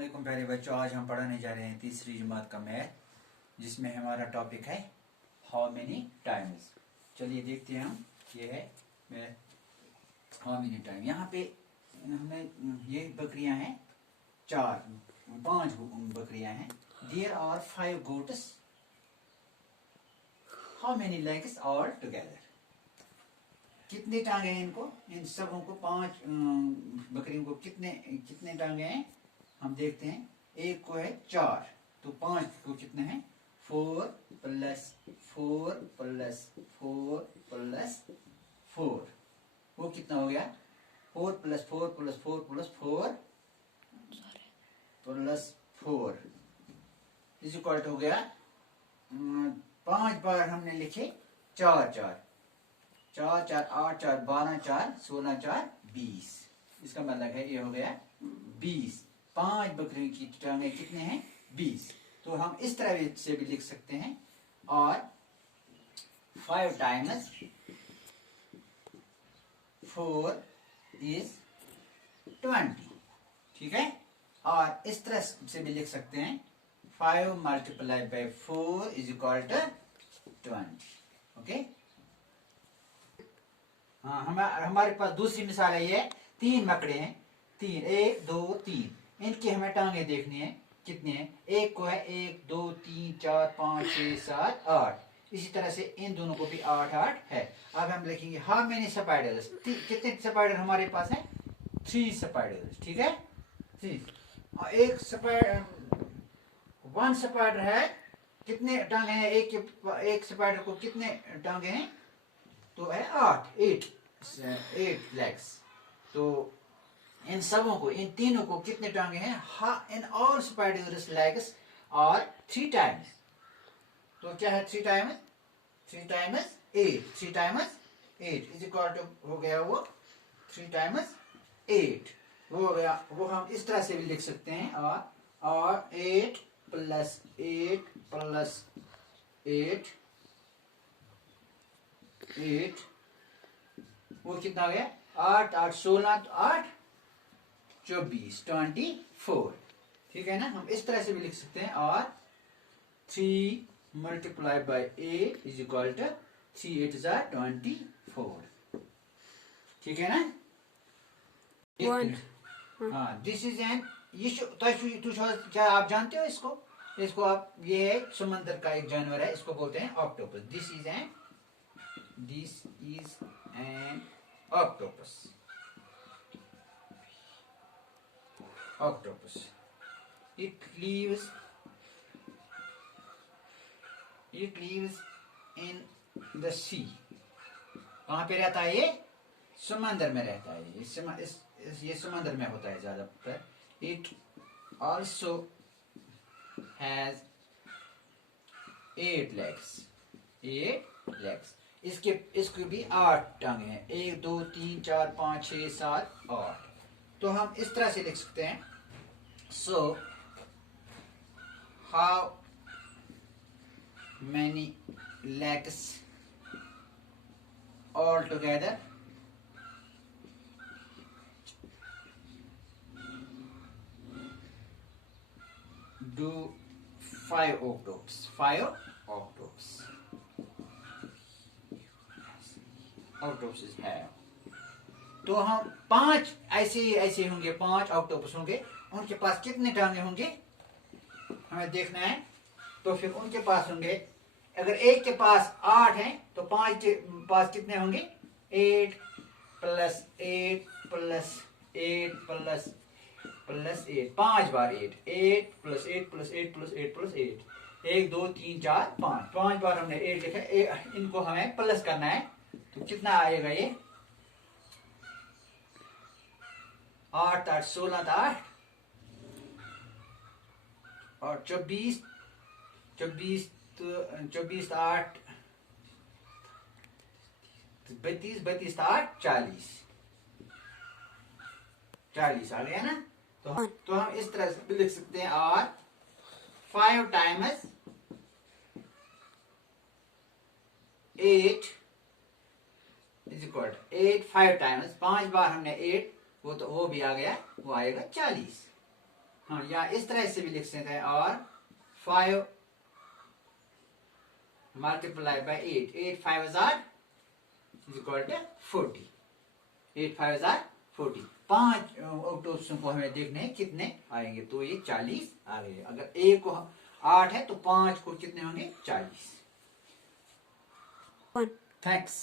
वालेकुम प्यारे बच्चों, आज हम पढ़ाने जा रहे हैं तीसरी जमात का मैथ, जिसमें हमारा टॉपिक है हाउ मेनी टाइम्स। चलिए देखते हैं हम। ये है मैथ हाउ मेनी टाइम। यहाँ पे हमें ये बकरियां हैं, पांच बकरियां हैं। There are 5 goats, how many legs all together. कितने टांगे हैं इनको, इन सबों को, 5 बकरियों को कितने कितने टांगे हैं हम देखते हैं। एक को है 4, तो 5 को कितने हैं 4 + 4 + 4 + 4, वो कितना हो गया 4 + 4 + 4 + 4 + 4 इज इक्वल हो गया 5 बार हमने लिखे 4 4 4 4 8 4 12 4 16 4 20। इसका मतलब है ये हो गया 20। 5 बकरियों की टांगे कितने हैं 20। तो हम इस तरह से भी लिख सकते हैं, और 5 टाइम्स 4 इज 20। ठीक है। और इस तरह से भी लिख सकते हैं 5 × 4 इज इक्वल टू 20। ओके। हाँ, हमारे पास दूसरी मिसाल है। ये 3 मकड़े हैं, 3 1 2 3। इनकी हमें टांगे देखनी है कितने हैं। एक को है 1 2 3 4 5 6 7 8। इसी तरह से इन दोनों को भी 8 8 है। अब हम लिखेंगे हाउ मेनी स्पाइडर्स। कितने स्पाइडर हमारे पास है 3 स्पाइडर्स। ठीक है, 3। और एक स्पाइडर 1 स्पाइडर है, कितने टांगे हैं एक स्पाइडर को कितने टांगे हैं, तो है 8 लेग्स। तो इन सबों को, इन तीनों को कितने टांगे हैं, इन ऑल स्पाइडर्स लेग्स और 3 टाइम्स। तो क्या है 3 times 8 3 times 8 is equal to हो गया वो 3 टाइम्स 8 वो हो गया। वो हम इस तरह से भी लिख सकते हैं, और 8 + 8 + 8 8 वो कितना हो गया 8 8 16 8 24 24। ठीक है ना। हम इस तरह से भी लिख सकते हैं, और 3 × 8 इज इक्वल टू 3 8 = 24। ठीक है ना। हाँ, दिस इज एन, ये क्या आप जानते हो इसको आप, ये है समंदर का एक जानवर है, इसको बोलते हैं octopus. This is an octopus. It lives in the sea. कहाँ पे रहता है ये, समंदर में रहता है। ये समंदर में होता है ज्यादातर। It also has 8 legs। इसके भी 8 टांगे हैं, 1 2 3 4 5 6 7 8। तो हम इस तरह से लिख सकते हैं, so how many legs altogether do 5 octopus have। तो हम 5 ऐसे होंगे, 5 ऑक्टोपस होंगे। उनके पास कितने टांगे होंगे हमें देखना है। तो फिर उनके पास होंगे, अगर एक के पास 8 हैं तो 5 के पास कितने होंगे 8 + 8 + 8 + 8 5 बार 8 8 + 8 + 8 + 8 + 8 1 2 3 4 5 5 बार हमने 8 लिखा। इनको हमें प्लस करना है, तो कितना आएगा ये 8 8 16 8 और 24 24 24 8 32 32 8 40 आ गया ना। तो हम इस तरह से लिख सकते हैं, और 5 times 8 is equal to 8 5 times 5 बार हमने 8, वो भी आ गया, वो आएगा 40। हाँ, या इस तरह से भी लिख सकते हैं, और 5 multiply by 8, 8 5 is equal to 40, 8 5 40। 5 ऑक्टोब्स को हमें देखने हैं कितने आएंगे, तो ये 40 आ गए। अगर ए को 8 है तो 5 को कितने होंगे, 40। थैंक्स।